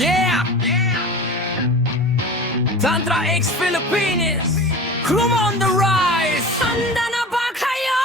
Yeah! Tantra X Philippines, Come on the rise! Handa na ba kayo?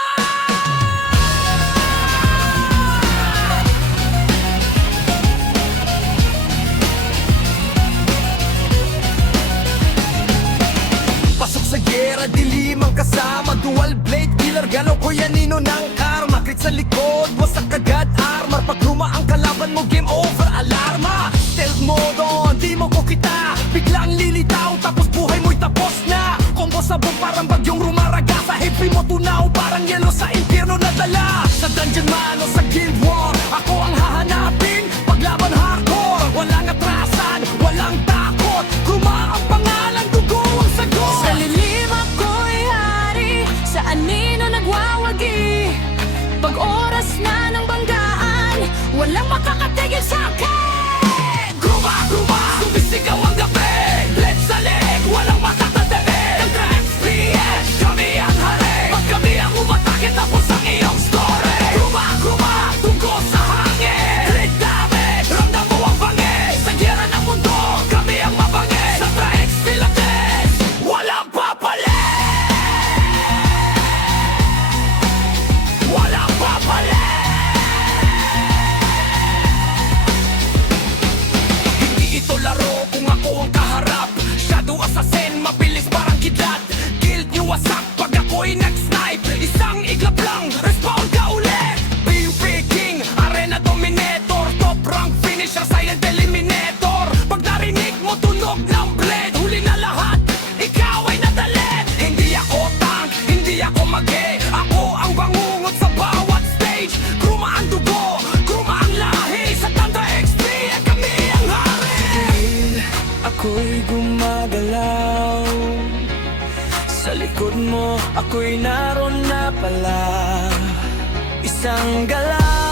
Pasok sa gera, dilim ang kasama. Dual blade killer, galaw ko yan nino ng karma. Crit sa likod, wasak agad armor. Pag luma ang kalaban mo, game over, alarma. Stealth modo, di mo ko kita. Biglang lilitaw, tapos buhay mo'y tapos na. Combo sabog parang bagyong rumaraga. Sa heavy mo tunaw, parang yelo sa impyerno nadala. Sa dungeon man o sa guild war, ako ang hahanapin. Paglaban hardcore, walang atrasan, walang takot. Kruma ang pangalan, dugo ang sagot. Sa lilim ako'y hari, sa anino nagwawagi. Pag oras na ng banggaan, walang makakatigil sa akin. Gruma, gruma, sumisigaw ang gabi. Let's salig, walang makakatabi. Tantra XPS, kami ang hari. Pag kami ang umatake, tapos ang iyong story. Gruma, gruma, tungkol sa hangin. Great damage, ramdam mo ang bangis. Sa gera ng mundo, kami ang mabangis. Tantra X Philippines, walang papalit. Walang papalit. Hindi ito laro kung ako ang kaharap. Shadow assassin, mabilis parang kidlat. Guild niyo wasak pag ako'y nag-snipe. Isang iglap lang, respawn ka ulit. Beam picking, arena dominator. Top rank finisher, silent eliminator. Pag narinig mo tunog ng blade, huli na lahat, ikaw ay nadalit. Hindi ako tank, hindi ako magi. Ako ang bangungot sa bawat stage. Kruma ang dugo, kruma ang lahi. Sa Tantra XP, kami ang hari. Ako'y gumagalaw. Sa likod mo, ako'y naroon na pala. Isang galaw